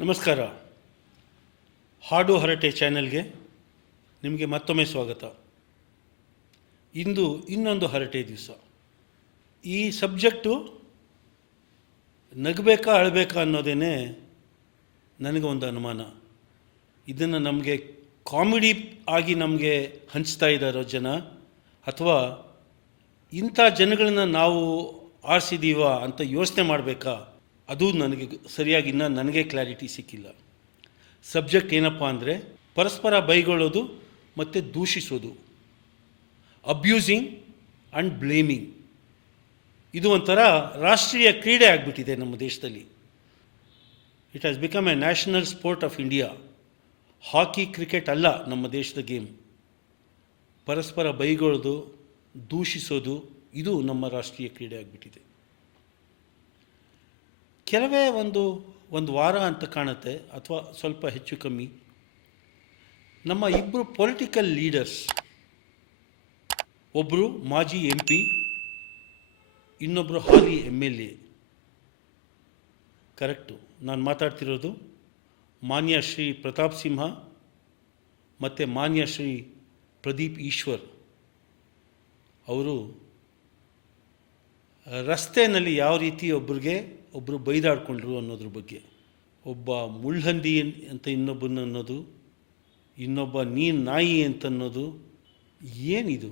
ನಮಸ್ಕಾರ. ಹಾಡು ಹರಟೆ ಚಾನೆಲ್ಗೆ ನಿಮಗೆ ಮತ್ತೊಮ್ಮೆ ಸ್ವಾಗತ. ಇಂದು ಇನ್ನೊಂದು ಹರಟೆ ದಿವಸ. ಈ ಸಬ್ಜೆಕ್ಟು ನಗಬೇಕಾ ಅಳಬೇಕಾ ಅನ್ನೋದೇ ನನಗೆ ಒಂದು ಅನುಮಾನ. ಇದನ್ನು ನಮಗೆ ಕಾಮಿಡಿ ಆಗಿ ನಮಗೆ ಹಂಚ್ತಾ ಇದ್ದಾರೋ ಜನ, ಅಥವಾ ಇಂಥ ಜನಗಳನ್ನ ನಾವು ಆರಿಸಿದ್ದೀವ ಅಂತ ಯೋಚನೆ ಮಾಡಬೇಕಾ, ಅದು ನನಗೆ ಸರಿಯಾಗಿ ಇನ್ನೂ ನನಗೆ ಕ್ಲಾರಿಟಿ ಸಿಕ್ಕಿಲ್ಲ. ಸಬ್ಜೆಕ್ಟ್ ಏನಪ್ಪ ಅಂದರೆ ಪರಸ್ಪರ ಬೈಗೊಳ್ಳೋದು ಮತ್ತು ದೂಷಿಸೋದು, ಅಬ್ಯೂಸಿಂಗ್ ಆ್ಯಂಡ್ ಬ್ಲೇಮಿಂಗ್. ಇದು ಒಂಥರ ರಾಷ್ಟ್ರೀಯ ಕ್ರೀಡೆ ಆಗಿಬಿಟ್ಟಿದೆ ನಮ್ಮ ದೇಶದಲ್ಲಿ. It has become A national sport of India. Hockey, cricket ಅಲ್ಲ ನಮ್ಮ ದೇಶದ ಗೇಮ್. ಪರಸ್ಪರ ಬೈಗೊಳ್ಳೋದು, ದೂಷಿಸೋದು, ಇದು ನಮ್ಮ ರಾಷ್ಟ್ರೀಯ ಕ್ರೀಡೆ ಆಗಿಬಿಟ್ಟಿದೆ. ಕೆಲವೇ ಒಂದು ವಾರ ಅಂತ ಕಾಣುತ್ತೆ, ಅಥವಾ ಸ್ವಲ್ಪ ಹೆಚ್ಚು ಕಮ್ಮಿ, ನಮ್ಮ ಇಬ್ಬರು ಪೊಲಿಟಿಕಲ್ ಲೀಡರ್ಸ್, ಒಬ್ಬರು ಮಾಜಿ MP, ಇನ್ನೊಬ್ಬರು ಹಾಲಿ MLA. ಕರೆಕ್ಟು, ನಾನು ಮಾತಾಡ್ತಿರೋದು ಮಾನ್ಯ ಶ್ರೀ ಪ್ರತಾಪ್ ಸಿಂಹ ಮತ್ತು ಮಾನ್ಯ ಶ್ರೀ ಪ್ರದೀಪ್ ಈಶ್ವರ್ ಅವರು ರಸ್ತೆಯಲ್ಲಿ ಯಾವ ರೀತಿ ಒಬ್ಬರು ಬೈದಾಡಿಕೊಂಡ್ರು ಅನ್ನೋದ್ರ ಬಗ್ಗೆ. ಒಬ್ಬ ಮುಳ್ಹಂದಿ ಅಂತ ಇನ್ನೊಬ್ಬನ ಅನ್ನೋದು, ಇನ್ನೊಬ್ಬ ನೀನು ನಾಯಿ ಅಂತನ್ನೋದು, ಏನಿದು?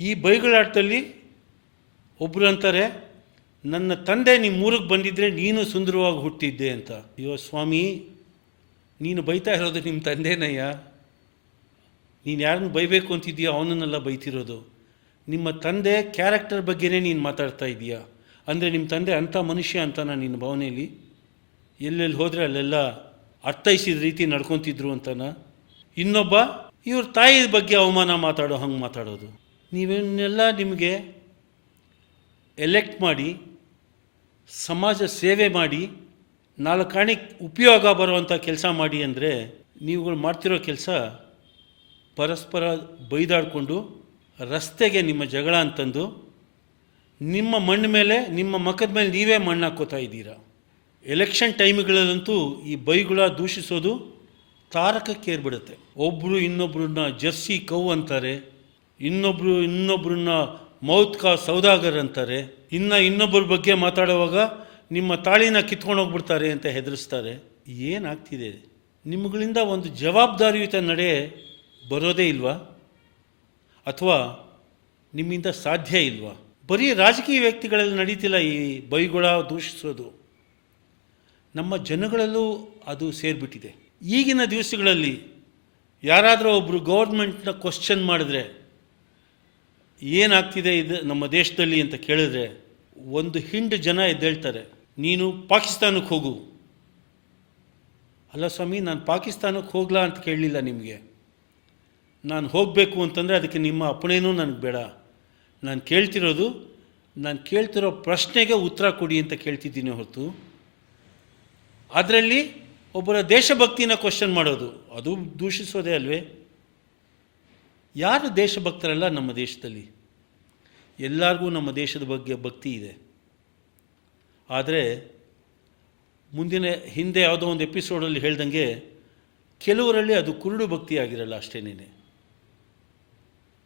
ಈ ಬೈಗಳಾಟದಲ್ಲಿ ಒಬ್ಬರು ಅಂತಾರೆ, ನನ್ನ ತಂದೆ ನಿಮ್ಮೂರಿಗೆ ಬಂದಿದ್ದರೆ ನೀನು ಸುಂದರವಾಗಿ ಹುಟ್ಟಿದ್ದೆ ಅಂತ. ಅಯ್ಯೋ ಸ್ವಾಮಿ, ನೀನು ಬೈತಾ ಇರೋದು ನಿಮ್ಮ ತಂದೆನಯ್ಯ. ನೀನು ಯಾರನ್ನು ಬೈಬೇಕು ಅಂತಿದ್ದೀಯೋ ಅವನನ್ನೆಲ್ಲ ಬೈತಿರೋದು. ನಿಮ್ಮ ತಂದೆ ಕ್ಯಾರೆಕ್ಟರ್ ಬಗ್ಗೆನೇ ನೀನು ಮಾತಾಡ್ತಾ ಇದೀಯಾ. ಅಂದರೆ ನಿಮ್ಮ ತಂದೆ ಅಂಥ ಮನುಷ್ಯ ಅಂತನ ನಿನ್ನ ಭಾವನೆಯಲ್ಲಿ? ಎಲ್ಲೆಲ್ಲಿ ಹೋದರೆ ಅಲ್ಲೆಲ್ಲ ಅರ್ಥೈಸಿದ ರೀತಿ ನಡ್ಕೊತಿದ್ರು ಅಂತನ? ಇನ್ನೊಬ್ಬ ಇವ್ರ ತಾಯಿ ಬಗ್ಗೆ ಅವಮಾನ ಮಾತಾಡೋ ಹಂಗೆ ಮಾತಾಡೋದು. ನೀವನ್ನೆಲ್ಲ ನಿಮಗೆ ಎಲೆಕ್ಟ್ ಮಾಡಿ, ಸಮಾಜ ಸೇವೆ ಮಾಡಿ, ನಾಲ್ಕಾಣಿಗೆ ಉಪಯೋಗ ಬರುವಂಥ ಕೆಲಸ ಮಾಡಿ ಅಂದರೆ ನೀವುಗಳು ಮಾಡ್ತಿರೋ ಕೆಲಸ ಪರಸ್ಪರ ಬೈದಾಡಿಕೊಂಡು ರಸ್ತೆಗೆ ನಿಮ್ಮ ಜಗಳ ಅಂತಂದು ನಿಮ್ಮ ಮಣ್ಣು ಮೇಲೆ, ನಿಮ್ಮ ಮಕ್ಕದ ಮೇಲೆ ನೀವೇ ಮಣ್ಣು ಹಾಕ್ಕೋತಾ ಇದ್ದೀರಾ. ಎಲೆಕ್ಷನ್ ಟೈಮ್ಗಳಲ್ಲಂತೂ ಈ ಬೈಗುಳ ದೂಷಿಸೋದು ತಾರಕಕ್ಕೇರ್ಬಿಡುತ್ತೆ. ಒಬ್ಬರು ಇನ್ನೊಬ್ಬರನ್ನ ಜರ್ಸಿ ಕೌ ಅಂತಾರೆ, ಇನ್ನೊಬ್ಬರನ್ನ ಮೌತ್ ಕಾ ಸೌದಾಗರ್ ಅಂತಾರೆ, ಇನ್ನೊಬ್ಬರ ಬಗ್ಗೆ ಮಾತಾಡುವಾಗ ನಿಮ್ಮ ತಾಳಿನ ಕಿತ್ಕೊಂಡು ಹೋಗ್ಬಿಡ್ತಾರೆ ಅಂತ ಹೆದರಿಸ್ತಾರೆ. ಏನಾಗ್ತಿದೆ? ನಿಮ್ಮಗಳಿಂದ ಒಂದು ಜವಾಬ್ದಾರಿಯುತ ನಡೆ ಬರೋದೇ ಇಲ್ವಾ? ಅಥವಾ ನಿಮ್ಮಿಂದ ಸಾಧ್ಯ ಇಲ್ವಾ? ಬರೀ ರಾಜಕೀಯ ವ್ಯಕ್ತಿಗಳಲ್ಲಿ ನಡೀತಿಲ್ಲ ಈ ಬೈಗುಳ ದೂಷಿಸೋದು, ನಮ್ಮ ಜನಗಳಲ್ಲೂ ಅದು ಸೇರಿಬಿಟ್ಟಿದೆ. ಈಗಿನ ದಿವಸಗಳಲ್ಲಿ ಯಾರಾದರೂ ಒಬ್ಬರು ಗೌರ್ಮೆಂಟ್ನ ಕ್ವಶ್ಚನ್ ಮಾಡಿದ್ರೆ ಏನಾಗ್ತಿದೆ ಇದು ನಮ್ಮ ದೇಶದಲ್ಲಿ ಅಂತ ಕೇಳಿದ್ರೆ ಒಂದು ಹಿಂಡು ಜನ ಎದ್ದೇಳ್ತಾರೆ, ನೀನು ಪಾಕಿಸ್ತಾನಕ್ಕೆ ಹೋಗು. ಅಲ್ಲ ಸ್ವಾಮಿ, ನಾನು ಪಾಕಿಸ್ತಾನಕ್ಕೆ ಹೋಗ್ಲಾ ಅಂತ ಕೇಳಲಿಲ್ಲ ನಿಮಗೆ. ನಾನು ಹೋಗಬೇಕು ಅಂತಂದರೆ ಅದಕ್ಕೆ ನಿಮ್ಮ ಅಪ್ಪಣೆನೂ ನನಗೆ ಬೇಡ. ನಾನು ಕೇಳ್ತಿರೋ ಪ್ರಶ್ನೆಗೆ ಉತ್ತರ ಕೊಡಿ ಅಂತ ಕೇಳ್ತಿದ್ದೀನಿ ಹೊರತು ಅದರಲ್ಲಿ ಒಬ್ಬರ ದೇಶಭಕ್ತಿನ ಕ್ವಶನ್ ಮಾಡೋದು, ಅದು ದೂಷಿಸೋದೇ ಅಲ್ವೇ? ಯಾರು ದೇಶಭಕ್ತರಲ್ಲ ನಮ್ಮ ದೇಶದಲ್ಲಿ? ಎಲ್ಲರಿಗೂ ನಮ್ಮ ದೇಶದ ಬಗ್ಗೆ ಭಕ್ತಿ ಇದೆ. ಆದರೆ ಹಿಂದೆ ಯಾವುದೋ ಒಂದು ಎಪಿಸೋಡಲ್ಲಿ ಹೇಳ್ದಂಗೆ ಕೆಲವರಲ್ಲಿ ಅದು ಕುರುಡು ಭಕ್ತಿ ಆಗಿರಲ್ಲ ಅಷ್ಟೇನೇ.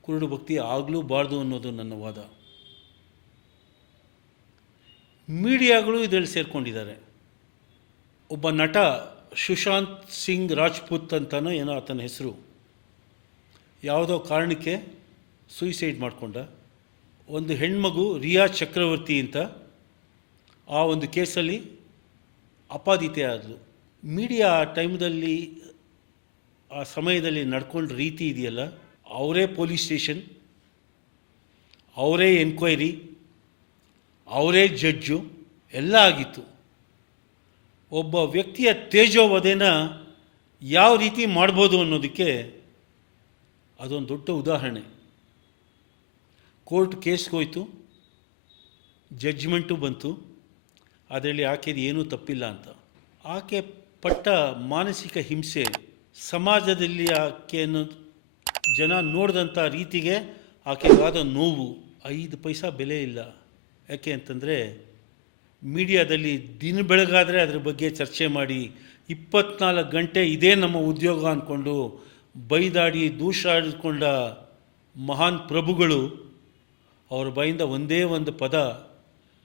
ಕುರುಡು ಭಕ್ತಿ ಆಗಲೂಬಾರ್ದು ಅನ್ನೋದು ನನ್ನ ವಾದ. ಮೀಡಿಯಾಗಳು ಇದರಲ್ಲಿ ಸೇರಿಕೊಂಡಿದ್ದಾರೆ. ಒಬ್ಬ ನಟ ಸುಶಾಂತ್ ಸಿಂಗ್ ರಾಜ್ಪೂತ್ ಅಂತನೋ ಏನೋ ಆತನ ಹೆಸರು, ಯಾವುದೋ ಕಾರಣಕ್ಕೆ ಸೂಯಿಸೈಡ್ ಮಾಡಿಕೊಂಡ. ಒಂದು ಹೆಣ್ಮಗು ರಿಯಾ ಚಕ್ರವರ್ತಿ ಅಂತ ಆ ಒಂದು ಕೇಸಲ್ಲಿ ಅಪಾದಿತೆ ಆದಳು. ಮೀಡಿಯಾ ಆ ಟೈಮ್ದಲ್ಲಿ, ಆ ಸಮಯದಲ್ಲಿ ನಡ್ಕೊಂಡ ರೀತಿ ಇದೆಯಲ್ಲ, ಅವರೇ ಪೊಲೀಸ್ ಸ್ಟೇಷನ್, ಅವರೇ ಎನ್ಕ್ವೈರಿ, ಅವರೇ ಜಡ್ಜು ಎಲ್ಲ ಆಗಿತ್ತು. ಒಬ್ಬ ವ್ಯಕ್ತಿಯ ತೇಜೋವಧೆನ ಯಾವ ರೀತಿ ಮಾಡ್ಬೋದು ಅನ್ನೋದಕ್ಕೆ ಅದೊಂದು ದೊಡ್ಡ ಉದಾಹರಣೆ. ಕೋರ್ಟ್ ಕೇಸ್ಗೆ ಹೋಯಿತು, ಜಡ್ಜ್ಮೆಂಟು ಬಂತು, ಅದರಲ್ಲಿ ಆಕೆದು ಏನೂ ತಪ್ಪಿಲ್ಲ ಅಂತ. ಆಕೆ ಪಟ್ಟ ಮಾನಸಿಕ ಹಿಂಸೆ, ಸಮಾಜದಲ್ಲಿ ಆಕೆಯನ್ನು ಜನ ನೋಡಿದಂಥ ರೀತಿಗೆ ಆಕೆಗಾದ ನೋವು 5 ಪೈಸಾ ಬೆಲೆ ಇಲ್ಲ. ಯಾಕೆ ಅಂತಂದರೆ ಮೀಡಿಯಾದಲ್ಲಿ ದಿನ ಬೆಳಗಾದರೆ ಅದ್ರ ಬಗ್ಗೆ ಚರ್ಚೆ ಮಾಡಿ 24 ಗಂಟೆ ಇದೇ ನಮ್ಮ ಉದ್ಯೋಗ ಅಂದ್ಕೊಂಡು ಬೈದಾಡಿ ದೂಷಾಡಿಕೊಂಡ ಮಹಾನ್ ಪ್ರಭುಗಳು ಅವ್ರ ಬಾಯಿಂದ ಒಂದೇ ಒಂದು ಪದ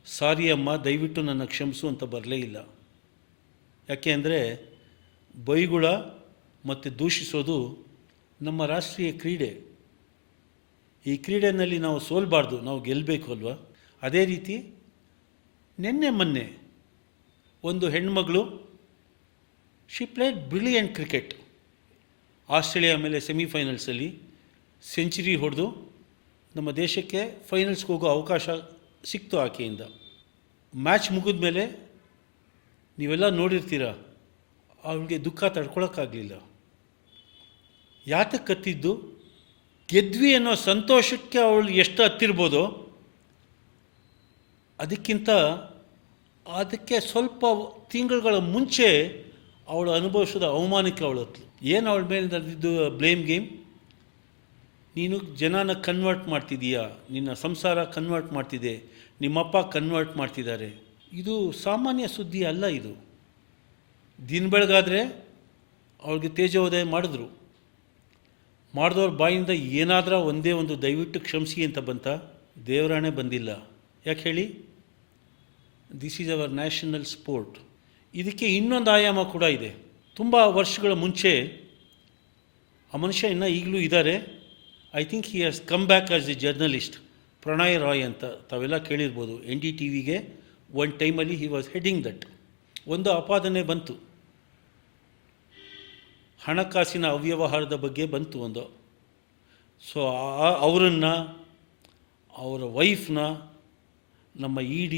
ಸಾರಿ ಅಮ್ಮ ದಯವಿಟ್ಟು ನನ್ನ ಕ್ಷಮಿಸು ಅಂತ ಬರಲೇ ಇಲ್ಲ. ಯಾಕೆ ಅಂದರೆ ಬೈಗುಳ ಮತ್ತು ದೂಷಿಸೋದು ನಮ್ಮ ರಾಷ್ಟ್ರೀಯ ಕ್ರೀಡೆ. ಈ ಕ್ರೀಡೆಯಲ್ಲಿ ನಾವು ಸೋಲ್ಬಾರ್ದು, ನಾವು ಗೆಲ್ಲಬೇಕು ಅಲ್ವಾ. ಅದೇ ರೀತಿ ಮೊನ್ನೆ ಒಂದು ಹೆಣ್ಮಗಳು she played brilliant cricket. Australia ಮೇಲೆ ಸೆಮಿಫೈನಲ್ಸಲ್ಲಿ ಸೆಂಚುರಿ ಹೊಡೆದು ನಮ್ಮ ದೇಶಕ್ಕೆ ಫೈನಲ್ಸ್ಗೆ ಹೋಗೋ ಅವಕಾಶ ಸಿಕ್ತು ಆಕೆಯಿಂದ. ಮ್ಯಾಚ್ ಮುಗಿದ ಮೇಲೆ ನೀವೆಲ್ಲ ನೋಡಿರ್ತೀರ, ಅವಳಿಗೆ ದುಃಖ ತಡ್ಕೊಳಕ್ಕಾಗಲಿಲ್ಲ. ಯಾತಕ್ಕೆ ಕತ್ತಿದ್ದು? ಗೆದ್ವಿ ಅನ್ನೋ ಸಂತೋಷಕ್ಕೆ ಅವಳು ಎಷ್ಟು ಹತ್ತಿರ್ಬೋದೋ ಅದಕ್ಕೆ ಸ್ವಲ್ಪ ತಿಂಗಳುಗಳ ಮುಂಚೆ ಅವಳು ಅನುಭವಿಸಿದ ಅವಮಾನಕ್ಕೆ ಅವಳು ಹತ್ತಲು. ಏನು ಅವಳ ಮೇಲೆ ನಡೆದಿದ್ದು ಬ್ಲೇಮ್ ಗೇಮ್? ನೀನು ಜನನ ಕನ್ವರ್ಟ್ ಮಾಡ್ತಿದ್ದೀಯಾ, ನಿನ್ನ ಸಂಸಾರ ಕನ್ವರ್ಟ್ ಮಾಡ್ತಿದೆ, ನಿಮ್ಮಪ್ಪ ಕನ್ವರ್ಟ್ ಮಾಡ್ತಿದ್ದಾರೆ. ಇದು ಸಾಮಾನ್ಯ ಸುದ್ದಿ ಅಲ್ಲ. ಇದು ದಿನ ಬೆಳಗಾದರೆ ಅವಳಿಗೆ ತೇಜೋದಯ ಮಾಡಿದವ್ರ ಬಾಯಿಂದ ಏನಾದರೂ ಒಂದೇ ಒಂದು ದಯವಿಟ್ಟು ಕ್ಷಮಿಸಿ ಅಂತ ಬಂತ? ದೇವರಾಣೆ ಬಂದಿಲ್ಲ. ಯಾಕೆ ಹೇಳಿ? This is our national sport. ಇದಕ್ಕೆ ಇನ್ನೊಂದು ಆಯಾಮ ಕೂಡ ಇದೆ. ತುಂಬ ವರ್ಷಗಳ ಮುಂಚೆ ಆ ಮನುಷ್ಯ ಇನ್ನೂ ಈಗಲೂ ಇದ್ದಾರೆ. I think he has come back as a journalist. Prannoy Roy ಅಂತ ತಾವೆಲ್ಲ ಕೇಳಿರ್ಬೋದು. NDTVಗೆ ಒಂದು ಟೈಮಲ್ಲಿ ಹಿ ವಾಸ್ ಹೆಡಿಂಗ್ ದಟ್. ಒಂದು ಆಪಾದನೆ ಬಂತು, ಹಣಕಾಸಿನ ಅವ್ಯವಹಾರದ ಬಗ್ಗೆ ಬಂತು ಒಂದು. ಸೊ ಅವರನ್ನು, ಅವರ ವೈಫ್ನ ನಮ್ಮ ED,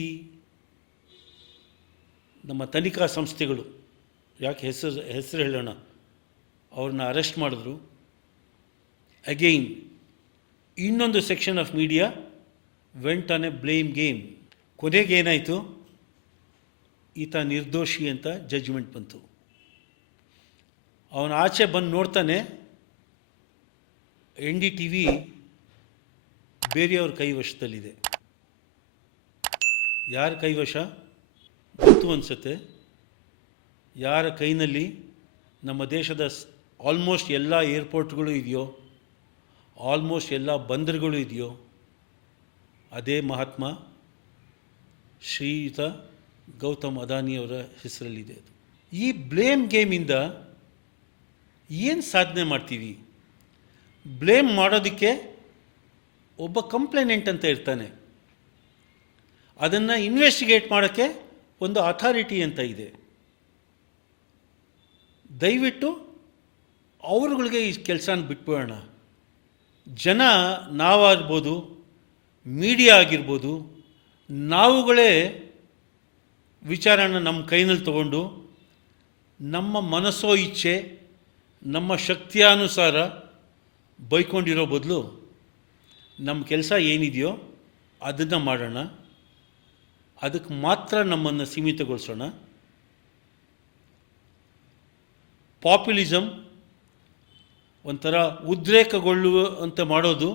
ನಮ್ಮ ತನಿಖಾ ಸಂಸ್ಥೆಗಳು, ಯಾಕೆ ಹೆಸರು ಹೇಳೋಣ, ಅವ್ರನ್ನ ಅರೆಸ್ಟ್ ಮಾಡಿದ್ರು. ಅಗೈನ್ ಇನ್ನೊಂದು section of media went on a blame game. ಕೊನೆಗೇನಾಯಿತು? ಈತ ನಿರ್ದೋಷಿ ಅಂತ ಜಡ್ಜ್ಮೆಂಟ್ ಬಂತು. ಅವನ ಆಚೆ ಬಂದು ನೋಡ್ತಾನೆ, NDTV ಬೇರೆಯವ್ರ ಕೈವಶದಲ್ಲಿದೆ. ಯಾರ ಕೈವಶ ಗೊತ್ತು ಅನಿಸುತ್ತೆ. ಯಾರ ಕೈನಲ್ಲಿ ನಮ್ಮ ದೇಶದ ಆಲ್ಮೋಸ್ಟ್ ಎಲ್ಲ ಏರ್ಪೋರ್ಟ್ಗಳು ಇದೆಯೋ, ಆಲ್ಮೋಸ್ಟ್ ಎಲ್ಲ ಬಂದರುಗಳು ಇದೆಯೋ, ಅದೇ ಮಹಾತ್ಮ ಶ್ರೀಯುತ ಗೌತಮ್ ಅದಾನಿಯವರ ಹೆಸರಲ್ಲಿದೆ. ಈ ಬ್ಲೇಮ್ ಗೇಮಿಂದ ಏನು ಸಾಧನೆ ಮಾಡ್ತೀವಿ? ಬ್ಲೇಮ್ ಮಾಡೋದಕ್ಕೆ ಒಬ್ಬ ಕಂಪ್ಲೇನೆಂಟ್ ಅಂತ ಇರ್ತಾನೆ, ಅದನ್ನು ಇನ್ವೆಸ್ಟಿಗೇಟ್ ಮಾಡೋಕ್ಕೆ ಒಂದು ಅಥಾರಿಟಿ ಅಂತ ಇದೆ. ದಯವಿಟ್ಟು ಅವ್ರುಗಳಿಗೆ ಈ ಕೆಲಸನ ಬಿಟ್ಬಿಡೋಣ. ಜನ ನಾವಾಗಿರ್ಬೋದು, ಮೀಡಿಯಾ ಆಗಿರ್ಬೋದು, ನಾವುಗಳೇ ವಿಚಾರನ ನಮ್ಮ ಕೈನಲ್ಲಿ ತಗೊಂಡು ನಮ್ಮ ಮನಸ್ಸೋ ಇಚ್ಛೆ, ನಮ್ಮ ಶಕ್ತಿಯಾನುಸಾರ ಬೈಕೊಂಡಿರೋ ಬದಲು ನಮ್ಮ ಕೆಲಸ ಏನಿದೆಯೋ ಅದನ್ನು ಮಾಡೋಣ. ಅದಕ್ಕೆ ಮಾತ್ರ ನಮ್ಮನ್ನು ಸೀಮಿತಗೊಳಿಸೋಣ. ಪಾಪ್ಯುಲಿಸಮ್ ಒಂಥರ ಉದ್ರೇಕಗೊಳ್ಳುವಂತೆ ಮಾಡೋದು,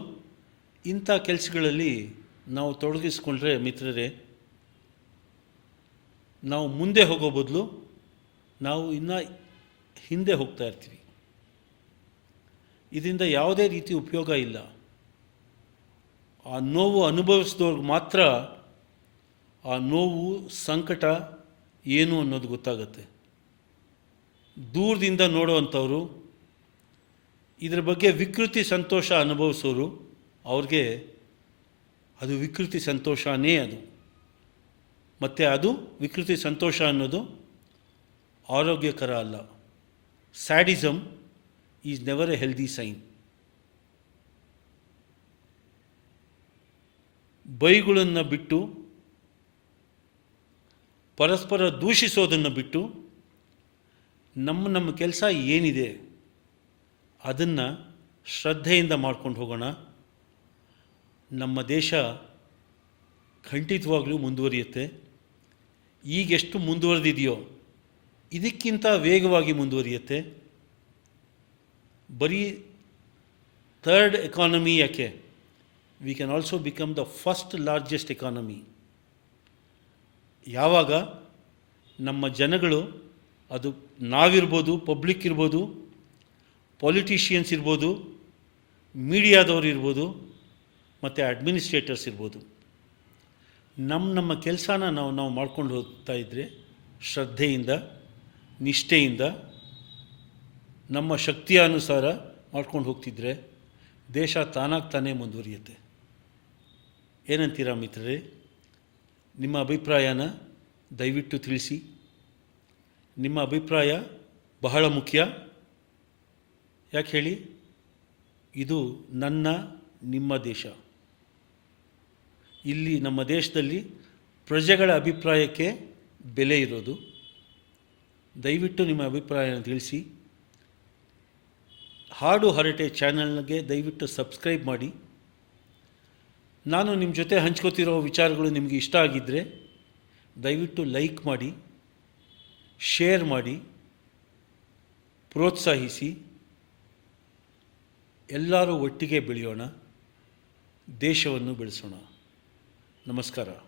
ಇಂಥ ಕೆಲಸಗಳಲ್ಲಿ ನಾವು ತೊಡಗಿಸ್ಕೊಂಡ್ರೆ ಮಿತ್ರರೇ, ನಾವು ಮುಂದೆ ಹೋಗೋ ಬದಲು ನಾವು ಇನ್ನೂ ಹಿಂದೆ ಹೋಗ್ತಾ ಇರ್ತೀವಿ. ಇದರಿಂದ ಯಾವುದೇ ರೀತಿ ಉಪಯೋಗ ಇಲ್ಲ. ಆ ನೋವು ಅನುಭವಿಸಿದವ್ರಿಗೆ ಮಾತ್ರ ಆ ನೋವು, ಸಂಕಟ ಏನು ಅನ್ನೋದು ಗೊತ್ತಾಗತ್ತೆ. ದೂರದಿಂದ ನೋಡುವಂಥವ್ರು, ಇದರ ಬಗ್ಗೆ ವಿಕೃತಿ ಸಂತೋಷ ಅನುಭವಿಸೋರು, ಅವ್ರಿಗೆ ಅದು ವಿಕೃತಿ ಸಂತೋಷನೇ ಅದು. ಮತ್ತು ಅದು ವಿಕೃತಿ ಸಂತೋಷ ಅನ್ನೋದು ಆರೋಗ್ಯಕರ ಅಲ್ಲ. Sadism is never a healthy sign. ಬೈಗಳನ್ನು ಬಿಟ್ಟು, ಪರಸ್ಪರ ದೂಷಿಸೋದನ್ನು ಬಿಟ್ಟು, ನಮ್ಮ ಕೆಲಸ ಏನಿದೆ ಅದನ್ನು ಶ್ರದ್ಧೆಯಿಂದ ಮಾಡ್ಕೊಂಡು ಹೋಗೋಣ. ನಮ್ಮ ದೇಶ ಖಂಡಿತವಾಗಲೂ ಮುಂದುವರಿಯುತ್ತೆ. ಈಗೆಷ್ಟು ಮುಂದುವರೆದಿದೆಯೋ ಇದಕ್ಕಿಂತ ವೇಗವಾಗಿ ಮುಂದುವರಿಯುತ್ತೆ. ಬರೀ ಥರ್ಡ್ ಎಕಾನಮಿ ಯಾಕೆ, we can also become the first largest economy. ಯಾವಾಗ ನಮ್ಮ ಜನಗಳು ಅದು ನಾವಿರ್ಬೋದು, ಪಬ್ಲಿಕ್ ಇರ್ಬೋದು, ಪೊಲಿಟಿಷಿಯನ್ಸ್ ಇರ್ಬೋದು, ಮೀಡಿಯಾದವ್ರು ಇರ್ಬೋದು, ಮತ್ತು ಅಡ್ಮಿನಿಸ್ಟ್ರೇಟರ್ಸ್ ಇರ್ಬೋದು. ನಮ್ಮ ಕೆಲಸನ ನಾವು ಮಾಡ್ಕೊಂಡು ಹೋಗ್ತಾ ಇದ್ದರೆ, ಶ್ರದ್ಧೆಯಿಂದ, ನಿಷ್ಠೆಯಿಂದ, ನಮ್ಮ ಶಕ್ತಿಯ ಅನುಸಾರ ಮಾಡ್ಕೊಂಡು ಹೋಗ್ತಿದ್ರೆ ದೇಶ ತಾನಾಗ್ತಾನೇ ಮುಂದುವರಿಯುತ್ತೆ. ಏನಂತೀರಾ ಮಿತ್ರರೇ? ನಿಮ್ಮ ಅಭಿಪ್ರಾಯನ ದಯವಿಟ್ಟು ತಿಳಿಸಿ. ನಿಮ್ಮ ಅಭಿಪ್ರಾಯ ಬಹಳ ಮುಖ್ಯ. ಯಾಕೆ ಹೇಳಿ? ಇದು ನಿಮ್ಮ ದೇಶ. ಇಲ್ಲಿ ನಮ್ಮ ದೇಶದಲ್ಲಿ ಪ್ರಜೆಗಳ ಅಭಿಪ್ರಾಯಕ್ಕೆ ಬೆಲೆ ಇರೋದು. ದಯವಿಟ್ಟು ನಿಮ್ಮ ಅಭಿಪ್ರಾಯನ ತಿಳಿಸಿ. ಹಾಡು ಹರಟೆ ಚಾನಲ್ಗೆ ದಯವಿಟ್ಟು ಸಬ್ಸ್ಕ್ರೈಬ್ ಮಾಡಿ. ನಾನು ನಿಮ್ಮ ಜೊತೆ ಹಂಚ್ಕೋತಿರೋ ವಿಚಾರಗಳು ನಿಮಗೆ ಇಷ್ಟ ಆಗಿದ್ದರೆ ದಯವಿಟ್ಟು ಲೈಕ್ ಮಾಡಿ, ಶೇರ್ ಮಾಡಿ, ಪ್ರೋತ್ಸಾಹಿಸಿ. ಎಲ್ಲರೂ ಒಟ್ಟಿಗೆ ಬೆಳೆಯೋಣ, ದೇಶವನ್ನು ಬೆಳೆಸೋಣ. ನಮಸ್ಕಾರ.